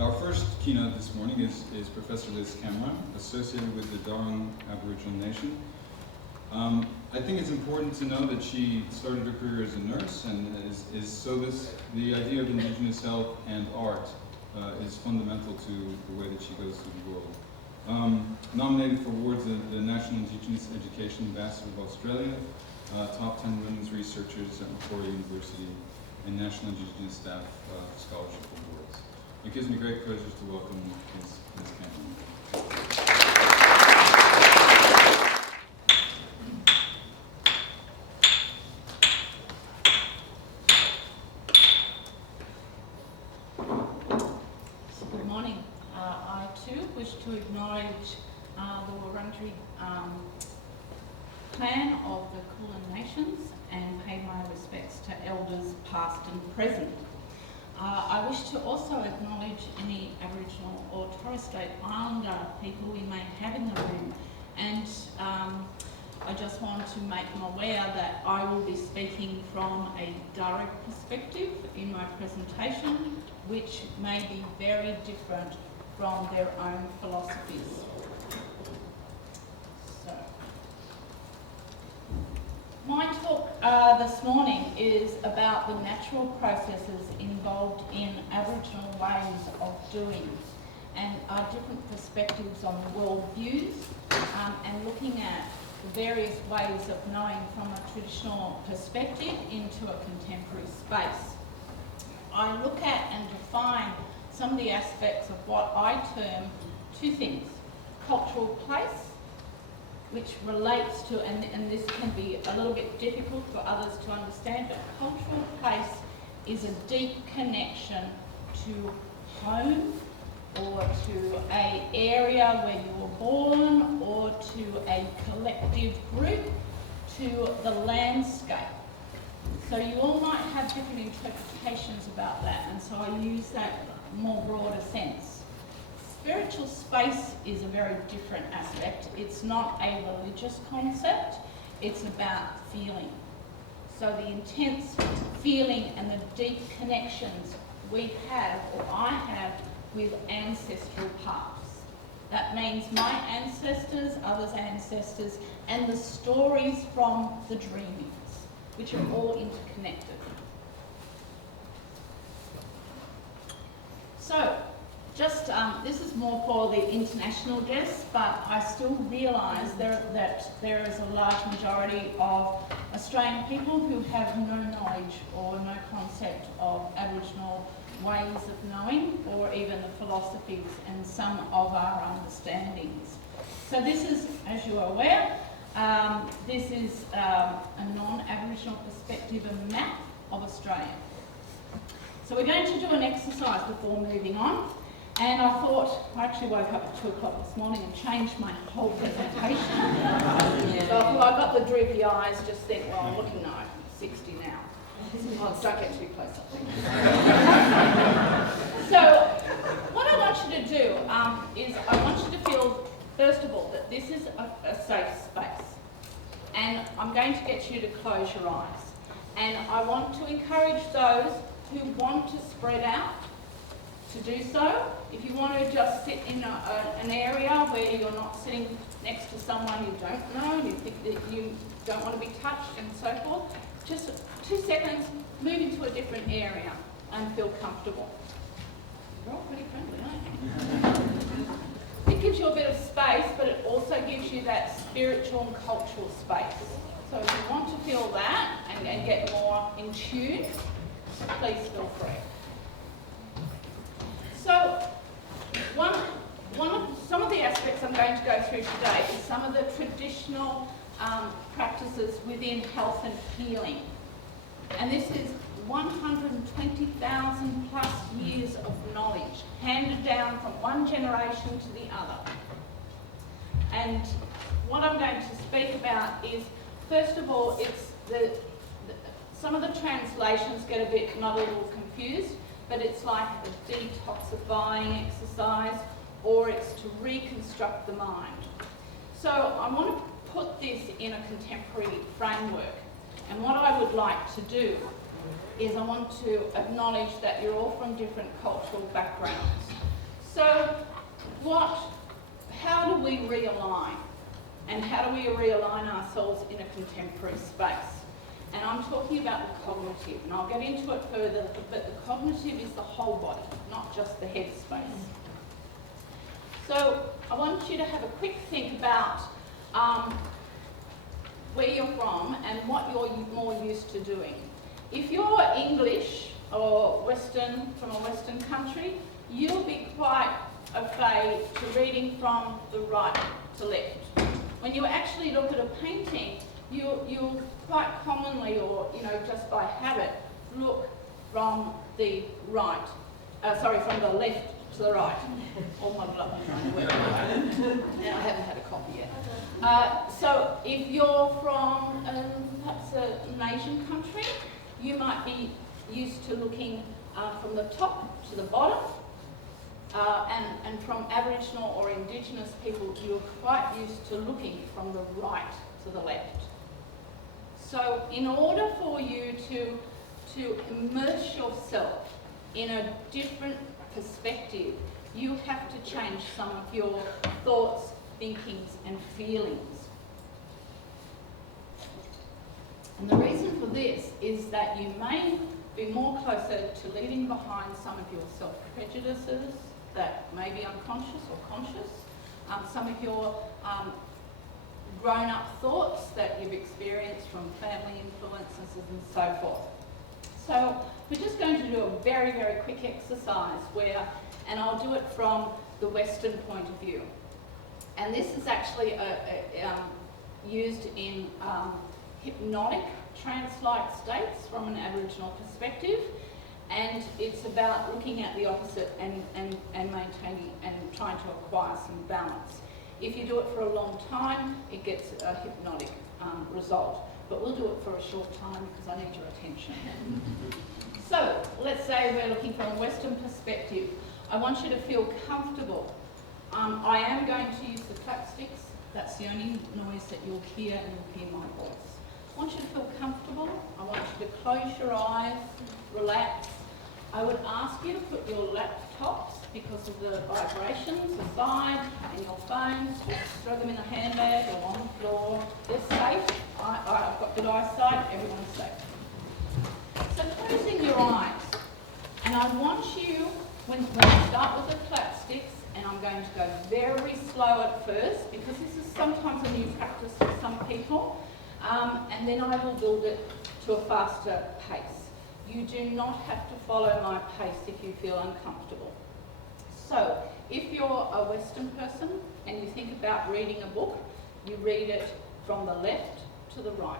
Our first keynote this morning is Professor Liz Cameron, associated with the Dharug Aboriginal Nation. I think it's important to know that she started her career as a nurse, and the idea of Indigenous health and art is fundamental to the way that she goes through the world. Nominated for awards at the National Indigenous Education Ambassador of Australia, top 10 women's researchers at Macquarie University, and National Indigenous Staff Scholarship Awards. It gives me great pleasure to welcome Ms. Cameron. Good morning. I too wish to acknowledge the Wurundjeri clan of the Kulin Nations and pay my respects to elders past and present. I wish to also acknowledge any Aboriginal or Torres Strait Islander people we may have in the room, and I just want to make them aware that I will be speaking from a Dharug perspective in my presentation, which may be very different from their own philosophies. My talk this morning is about the natural processes involved in Aboriginal ways of doing, and our different perspectives on world views, and looking at the various ways of knowing from a traditional perspective into a contemporary space. I look at and define some of the aspects of what I term two things: cultural place, which relates to, and this can be a little bit difficult for others to understand, but cultural place is a deep connection to home, or to an area where you were born, or to a collective group, to the landscape. So you all might have different interpretations about that, and so I use that more broader sense. Spiritual space is a very different aspect. It's not a religious concept, it's about feeling. So the intense feeling and the deep connections we have, or I have, with ancestral paths. That means my ancestors, others' ancestors, and the stories from the dreamings, which are all interconnected. So, this is more for the international guests, but I still realise that there is a large majority of Australian people who have no knowledge or no concept of Aboriginal ways of knowing, or even the philosophies and some of our understandings. So this is, as you are aware, this is a non-Aboriginal perspective, a map of Australia. So we're going to do an exercise before moving on. And I thought, I actually woke up at 2 o'clock this morning and changed my whole presentation. So I got the droopy eyes, just think, well, I'm looking like 60 now. Oh, don't get too close up there. So what I want you to do is I want you to feel, first of all, that this is a safe space. And I'm going to get you to close your eyes. And I want to encourage those who want to spread out to do so. If you want to just sit in an area where you're not sitting next to someone you don't know, you think that you don't want to be touched and so forth, just 2 seconds, move into a different area and feel comfortable. You're all pretty friendly, aren't you? It gives you a bit of space, but it also gives you that spiritual and cultural space. So if you want to feel that and get more in tune, please feel free. So, some of the aspects I'm going to go through today is some of the traditional practices within health and healing. And this is 120,000 plus years of knowledge handed down from one generation to the other. And what I'm going to speak about is, first of all, it's some of the translations get not a little confused, but it's like a detoxifying exercise, or it's to reconstruct the mind. So I want to put this in a contemporary framework. And what I would like to do is I want to acknowledge that you're all from different cultural backgrounds. So how do we realign? And how do we realign ourselves in a contemporary space? And I'm talking about the cognitive, and I'll get into it further, but the cognitive is the whole body, not just the head space. So I want you to have a quick think about where you're from and what you're more used to doing. If you're English or Western, from a Western country, you'll be quite au fait to reading from the right to left. When you actually look at a painting, you'll quite commonly, or just by habit, look from the right, from the left to the right. All my blood is trying to work. And I haven't had a coffee yet. So if you're from perhaps an Asian country, you might be used to looking from the top to the bottom. And from Aboriginal or Indigenous people, you're quite used to looking from the right to the left. So in order for you to immerse yourself in a different perspective, you have to change some of your thoughts, thinkings and feelings. And the reason for this is that you may be more closer to leaving behind some of your self-prejudices that may be unconscious or conscious, some of your grown-up thoughts that you've experienced from family influences and so forth. So we're just going to do a very, very quick exercise and I'll do it from the Western point of view. And this is actually used in hypnotic trance-like states from an Aboriginal perspective. And it's about looking at the opposite and maintaining and trying to acquire some balance. If you do it for a long time, it gets a hypnotic result. But we'll do it for a short time because I need your attention. So let's say we're looking from a Western perspective. I want you to feel comfortable. I am going to use the clap sticks. That's the only noise that you'll hear, and you'll hear my voice. I want you to feel comfortable. I want you to close your eyes, relax. I would ask you to put your laptops, because of the vibrations, aside, and your phones, just throw them in the handbag or on the floor. They're safe. I've got good eyesight, everyone's safe. So closing your eyes, and I want you, when we start with the clap sticks, and I'm going to go very slow at first, because this is sometimes a new practice for some people, and then I will build it to a faster pace. You do not have to follow my pace if you feel uncomfortable. So, if you're a Western person and you think about reading a book, you read it from the left to the right.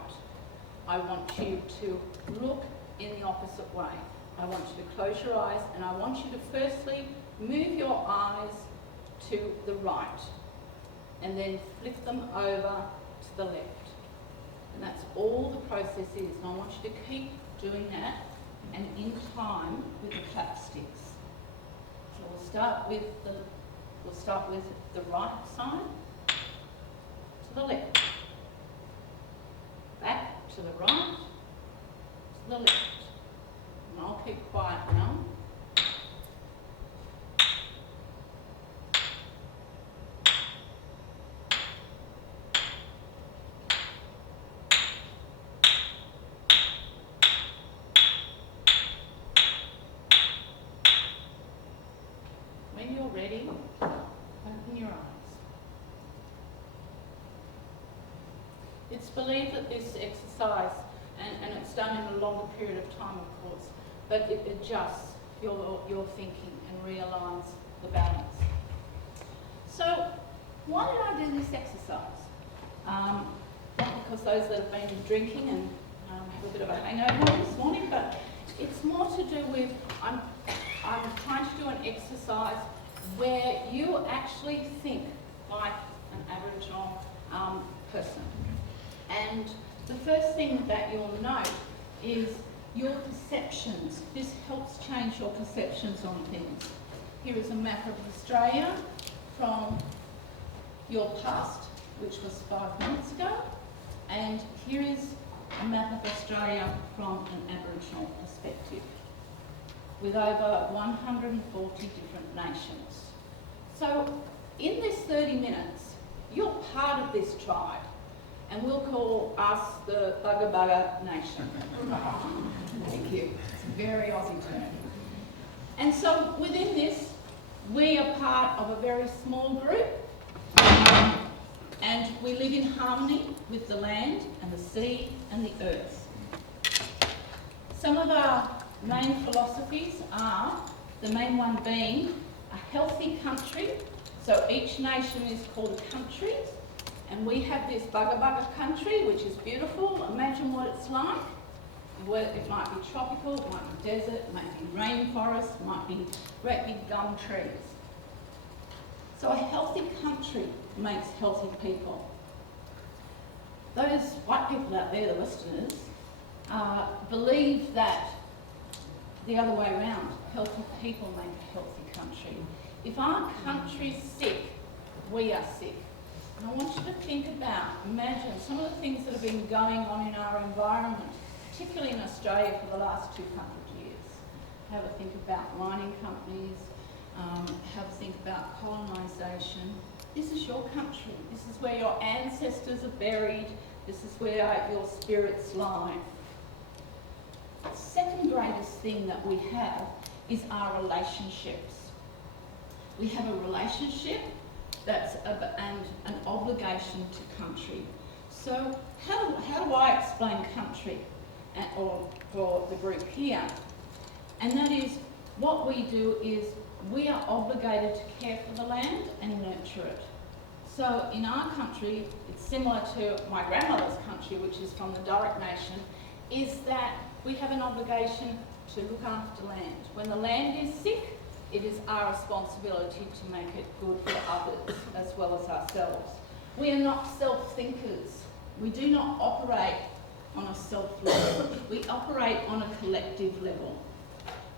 I want you to look in the opposite way. I want you to close your eyes, and I want you to firstly move your eyes to the right and then flip them over to the left. And that's all the process is. And I want you to keep doing that, and in time with the clap sticks. So we'll start with the right side to the left, back to the right, to the left. And I'll keep quiet now. When you're ready, open your eyes. It's believed that this exercise, and it's done in a longer period of time, of course, but it adjusts your thinking and realigns the balance. So, why did I do this exercise? Not because those that have been drinking and have a bit of a hangover this morning, but it's more to do with I'm trying to do an exercise where you actually think like an Aboriginal person. And the first thing that you'll note is your perceptions. This helps change your perceptions on things. Here is a map of Australia from your past, which was 5 minutes ago, and here is a map of Australia from an Aboriginal perspective, with over 140 different nations. So in this 30 minutes, you're part of this tribe, and we'll call us the Bugga Nation. Thank you. It's a very Aussie term. And so within this, we are part of a very small group, and we live in harmony with the land and the sea and the earth. Some of our main philosophies are, the main one being a healthy country. So each nation is called a country, and we have this Bugga country, which is beautiful. Imagine what it's like. It might be tropical, it might be desert, it might be rainforest, it might be great big gum trees. So a healthy country makes healthy people. Those white people out there, the Westerners, believe that the other way around, healthy people make a healthy country. If our country's sick, we are sick. And I want you to think about, imagine some of the things that have been going on in our environment, particularly in Australia for the last 200 years. Have a think about mining companies, have a think about colonisation. This is your country. This is where your ancestors are buried. This is where your spirits lie. The second greatest thing that we have is our relationships. We have a relationship and an obligation to country. So how do I explain country or for the group here? And that is, what we do is we are obligated to care for the land and nurture it. So in our country, it's similar to my grandmother's country, which is from the Dharug Nation, is that we have an obligation to look after land. When the land is sick, it is our responsibility to make it good for others as well as ourselves. We are not self-thinkers. We do not operate on a self level. We operate on a collective level.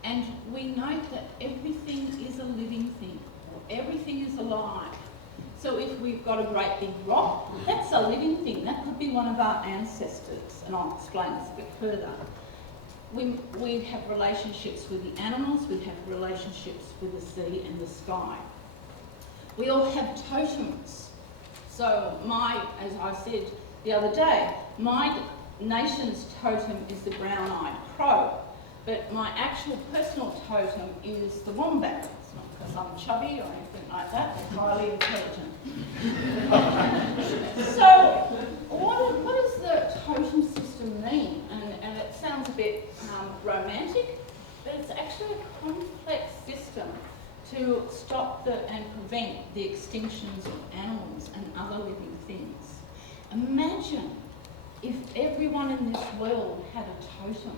And we note that everything is a living thing, or everything is alive. So if we've got a great big rock, that's a living thing. That could be one of our ancestors, and I'll explain this a bit further. We have relationships with the animals, we have relationships with the sea and the sky. We all have totems. So as I said the other day, my nation's totem is the brown-eyed crow, but my actual personal totem is the wombat. It's not because I'm chubby or anything like that, I'm highly intelligent. So what does the totem system mean? And it sounds a bit romantic, but it's actually a complex system to stop and prevent the extinctions of animals and other living things. Imagine if everyone in this world had a totem.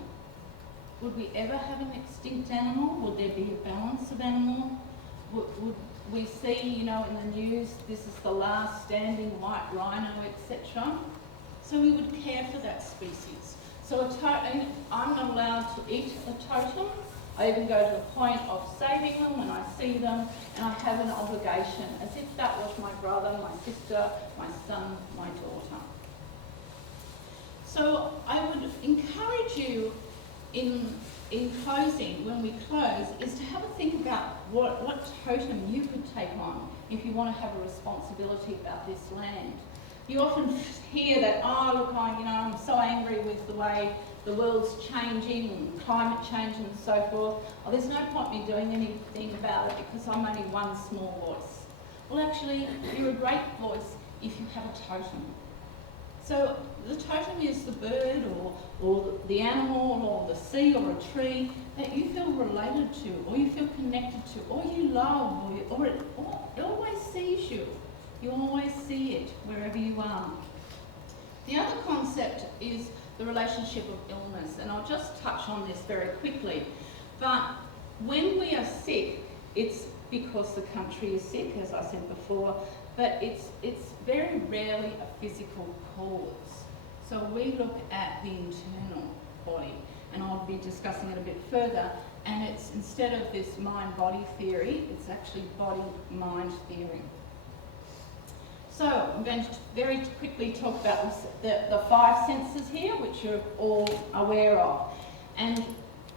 Would we ever have an extinct animal? Would there be a balance of animal? Would we see, in the news, this is the last standing white rhino, etc.? So we would care for that species. So I'm not allowed to eat a totem. I even go to the point of saving them when I see them, and I have an obligation, as if that was my brother, my sister, my son, my daughter. So I would encourage you in closing, when we close, is to have a think about what totem you could take on if you want to have a responsibility about this land. You often hear that, I'm so angry with the way the world's changing and climate change and so forth. Oh, there's no point me doing anything about it because I'm only one small voice. Well, actually, you're a great voice if you have a totem. So the totem is the bird or the animal or the sea or a tree that you feel related to, or you feel connected to, or you love, or it always sees you. You always see it wherever you are. The other concept is the relationship of illness, and I'll just touch on this very quickly. But when we are sick, it's because the country is sick, as I said before, but it's very rarely a physical cause. So we look at the internal body, and I'll be discussing it a bit further, and it's, instead of this mind-body theory, it's actually body-mind theory. So I'm going to very quickly talk about the 5 senses here, which you're all aware of. And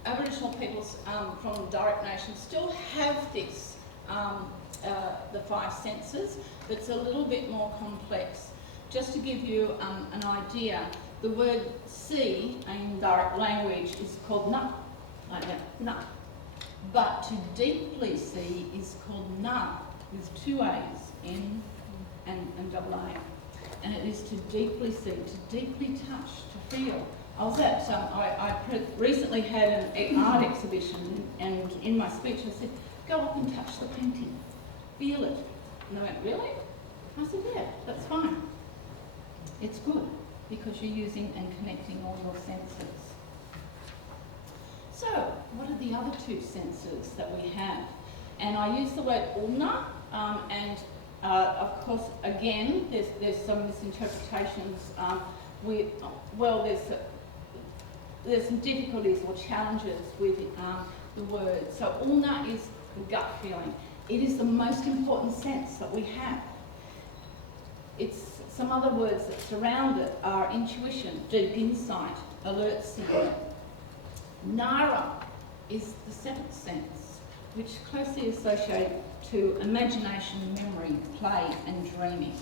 Aboriginal peoples from the Dharug Nation still have this the five senses, but it's a little bit more complex. Just to give you an idea, the word see in direct language is called na, like that, na. But to deeply see is called na, with two A's, N and double A. And it is to deeply see, to deeply touch, to feel. I was at, I recently had an art exhibition, and in my speech I said, go up and touch the painting, feel it. And they went, really? I said, yeah, that's fine. It's good, because you're using and connecting all your senses. So, what are the other two senses that we have? And I use the word ulna, and of course, again, there's some misinterpretations. There's some difficulties or challenges with the word. So ulna is the gut feeling. It is the most important sense that we have. It's some other words that surround it are intuition, deep insight, alert signal. Nara is the seventh sense, which is closely associated to imagination, memory, play and dreaming.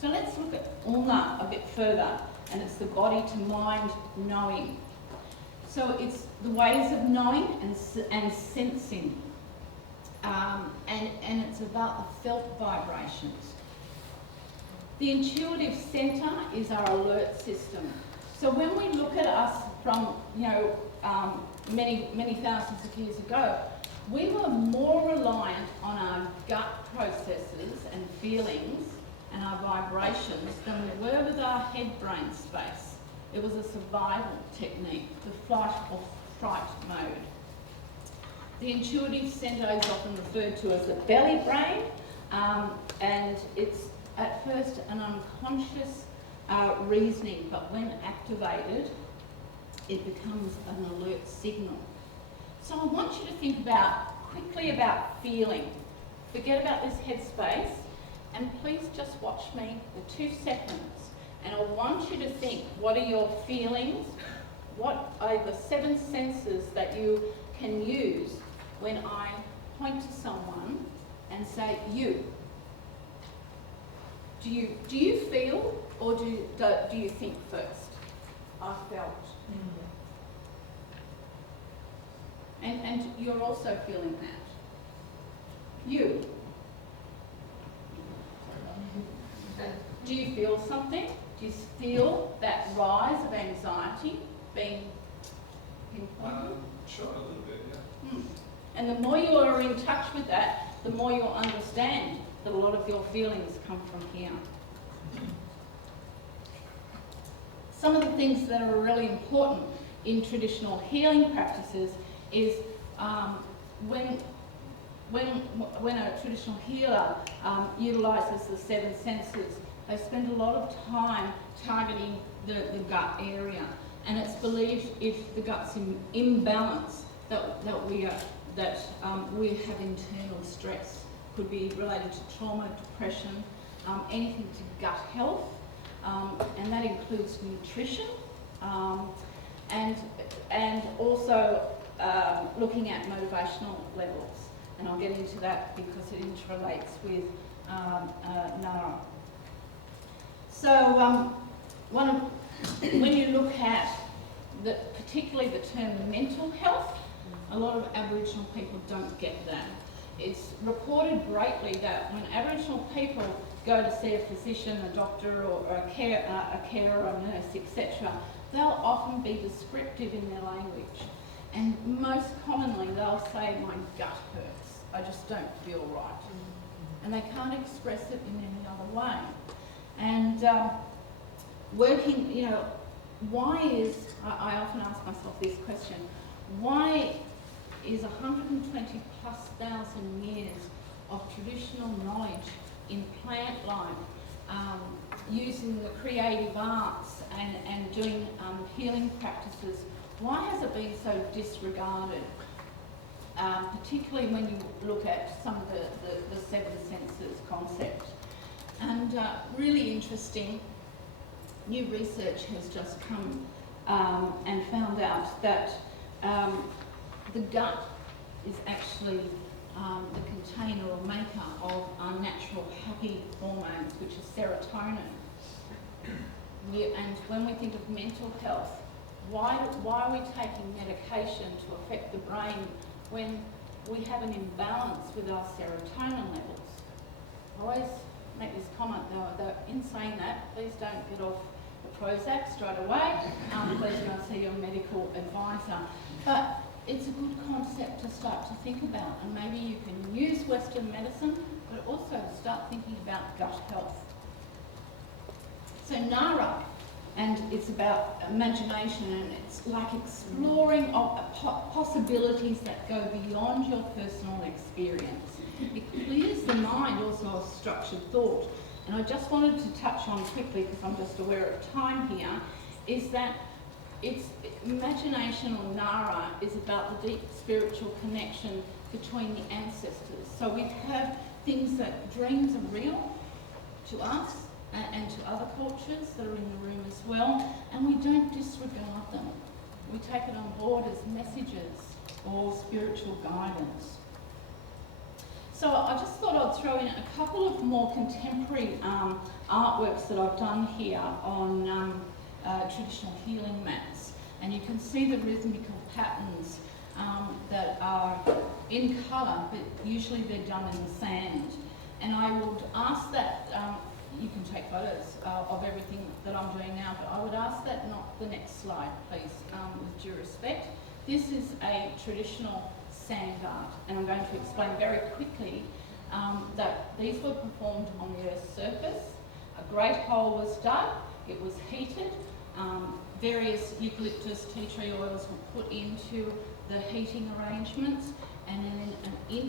So let's look at ulna a bit further, and it's the body to mind knowing. So it's the ways of knowing and sensing, and it's about the felt vibrations. The intuitive centre is our alert system. So when we look at us from, many thousands of years ago, we were more reliant on our gut processes and feelings and our vibrations than we were with our head-brain space. It was a survival technique, the flight or fright mode. The intuitive centre is often referred to as the belly brain, and it's at first an unconscious reasoning, but when activated, it becomes an alert signal. So I want you to think quickly about feeling. Forget about this headspace, and please just watch me for 2 seconds. And I want you to think, what are your feelings? What are the 7 senses that you can use when I point to someone and say, you? Do you feel, or do you think first? I felt. And you're also feeling that. You. Do you feel something? Do you feel that rise of anxiety being pinpointed? Sure, a little bit, yeah. And the more you are in touch with that, the more you'll understand that a lot of your feelings come from here. Some of the things that are really important in traditional healing practices is when a traditional healer utilises the 7 senses, they spend a lot of time targeting the gut area, and it's believed if the gut's in imbalance that we have internal stress. Could be related to trauma, depression, anything to gut health, and that includes nutrition, and also looking at motivational levels. And I'll get into that because it interrelates with Nara. So when you look at particularly the term mental health, a lot of Aboriginal people don't get that. It's reported greatly that when Aboriginal people go to see a physician, a doctor, or a carer, a nurse, etc., they'll often be descriptive in their language. And most commonly they'll say, my gut hurts, I just don't feel right. And they can't express it in any other way. And why is, I often ask myself this question, why is 120 plus thousand years of traditional knowledge in plant life, using the creative arts and doing healing practices, why has it been so disregarded? Particularly when you look at some of the 7 senses concept. And really interesting, new research has just come and found out that the gut is actually the container or maker of our natural happy hormones, which is serotonin. And when we think of mental health, why are we taking medication to affect the brain when we have an imbalance with our serotonin levels? I always make this comment though, in saying that, please don't get off the Prozac straight away. Please go and see your medical advisor. But it's a good concept to start to think about, and maybe you can use Western medicine, but also start thinking about gut health. So Nara, and it's about imagination, and it's like exploring possibilities that go beyond your personal experience. It clears the mind also of structured thought. And I just wanted to touch on quickly, because I'm just aware of time here, is that it's imagination, or Nara, is about the deep spiritual connection between the ancestors. So we have things that dreams are real to us and to other cultures that are in the room as well, and we don't disregard them. We take it on board as messages or spiritual guidance. So I just thought I'd throw in a couple of more contemporary artworks that I've done here on traditional healing mats. And you can see the rhythmical patterns that are in colour, but usually they're done in the sand. And I would ask that, you can take photos of everything that I'm doing now, but I would ask that not the next slide, please, with due respect. This is a traditional sand art, and I'm going to explain very quickly that these were performed on the Earth's surface. A great hole was dug, it was heated, various eucalyptus tea tree oils were put into the heating arrangements, and then it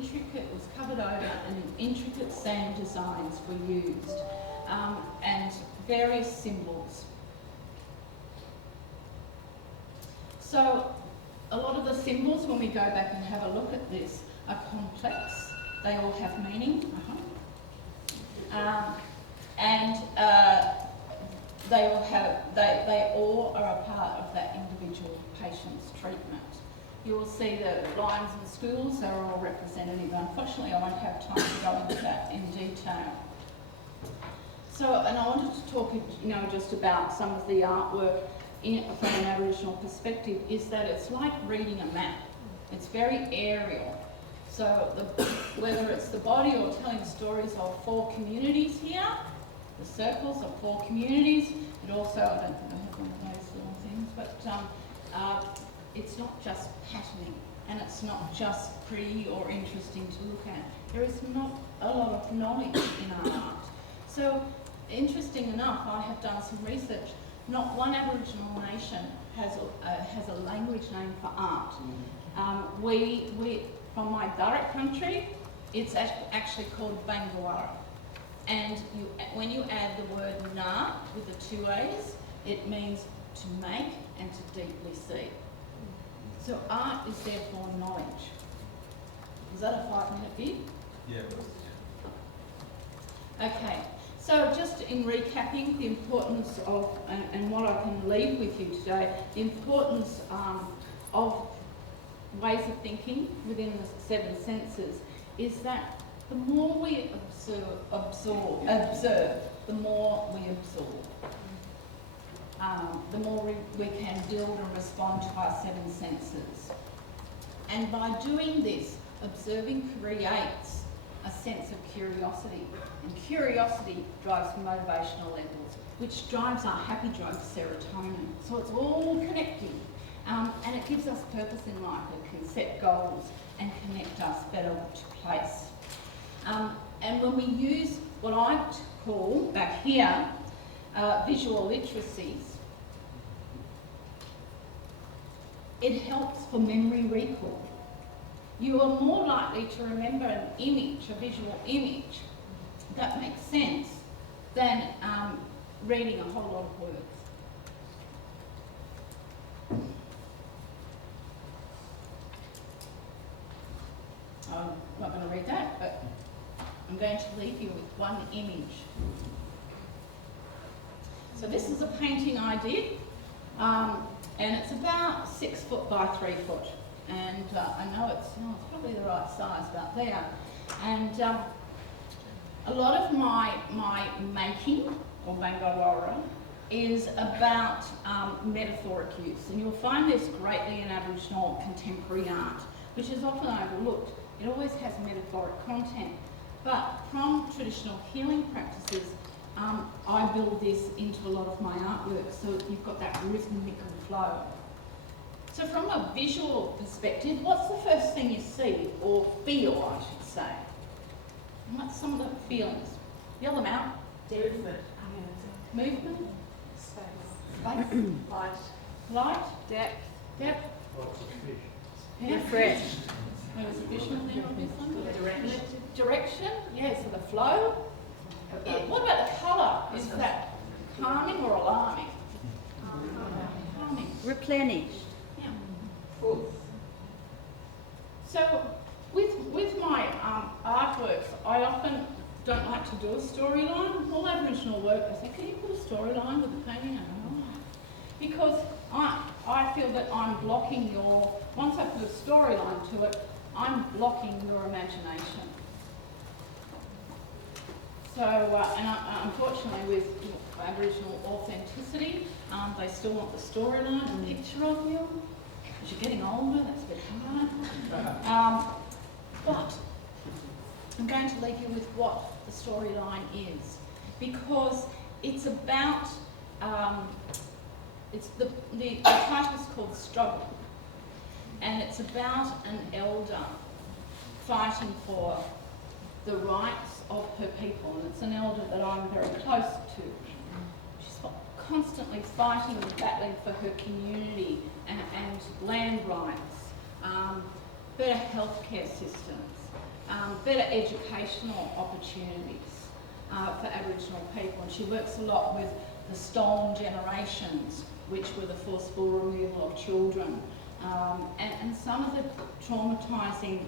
was covered over, and intricate sand designs were used, and various symbols. So a lot of the symbols, when we go back and have a look at this, are complex. They all have meaning. They all are a part of that individual patient's treatment. You will see the lines and schools, they're all representative. Unfortunately, I won't have time to go into that in detail. So, and I wanted to talk, just about some of the artwork from an Aboriginal perspective, is that it's like reading a map. It's very aerial. So whether it's the body or telling stories of 4 communities here, the circles of 4 communities. It also, I don't think I have one of those little things, but it's not just patterning, and it's not just pretty or interesting to look at. There is not a lot of knowledge in our art. So, interesting enough, I have done some research. Not one Aboriginal nation has a language name for art. We from my Dharug country, it's actually called Bangawara. And when you add the word na with the 2 A's, it means to make and to deeply see. So art is therefore knowledge. Is that a 5-minute bid? Yeah. Okay, so just in recapping the importance of, and what I can leave with you today, the importance of ways of thinking within the 7 senses is that the more we observe, the more we absorb. The more we can build and respond to our 7 senses. And by doing this, observing creates a sense of curiosity. And curiosity drives motivational levels, which drives our happy drug, serotonin. So it's all connecting. And it gives us purpose in life. It can set goals and connect us better to place. And when we use what I call, back here, visual literacies, it helps for memory recall. You are more likely to remember an image, a visual image, that makes sense, than reading a whole lot of words. I'm not going to read that, but I'm going to leave you with one image. So this is a painting I did, and it's about 6 foot by 3 foot. and I know it's probably the right size about there. And a lot of my making, or Bangarwara, is about metaphoric use, and you'll find this greatly in Aboriginal contemporary art, which is often overlooked. It always has metaphoric content, but from traditional healing practices, I build this into a lot of my artwork, so you've got that rhythmical flow. So from a visual perspective, what's the first thing you see, or feel, I should say? And what's some of the feelings? Yell them out. Movement. Movement. Space. Light. Light. Depth. Depth. Lots of fish. Yeah. Refresh. There was a vision there, obviously. Direction. Direction. Yeah, so the flow. What about the colour? Is that calming or alarming? Calming. Replenish. Yeah. Full. So with my artworks, I often don't like to do a storyline. All Aboriginal work, I say, can you put a storyline with the painting? I don't know. Because I feel that I'm blocking once I put a storyline to it, I'm blocking your imagination. So, unfortunately with Aboriginal authenticity, they still want the storyline, a picture of you. As you're getting older, that's a bit hard. But I'm going to leave you with what the storyline is, because it's about, the title is called Struggle, and it's about an elder fighting for the rights of her people, and it's an elder that I'm very close to. She's constantly fighting and battling for her community and land rights, better healthcare systems, better educational opportunities for Aboriginal people. And she works a lot with the stolen generations, which were the forcible removal of children, and some of the traumatising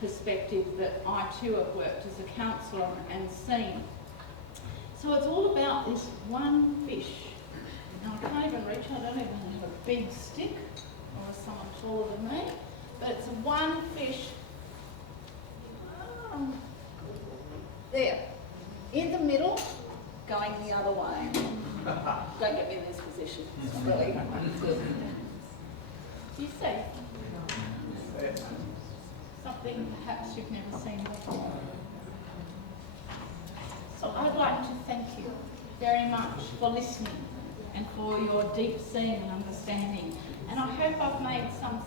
perspective that I too have worked as a counsellor and seen. So it's all about this one fish. Now I can't even reach it, I don't even have a big stick, or someone taller than me, but it's one fish there, in the middle, going the other way. Don't get me in this position, it's not really good. Do you see? Something perhaps you've never seen before. So I'd like to thank you very much for listening and for your deep seeing and understanding. And I hope I've made some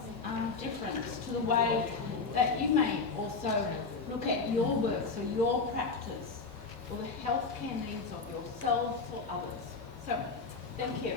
difference to the way that you may also look at your works or your practice or the healthcare needs of yourselves or others. So, thank you.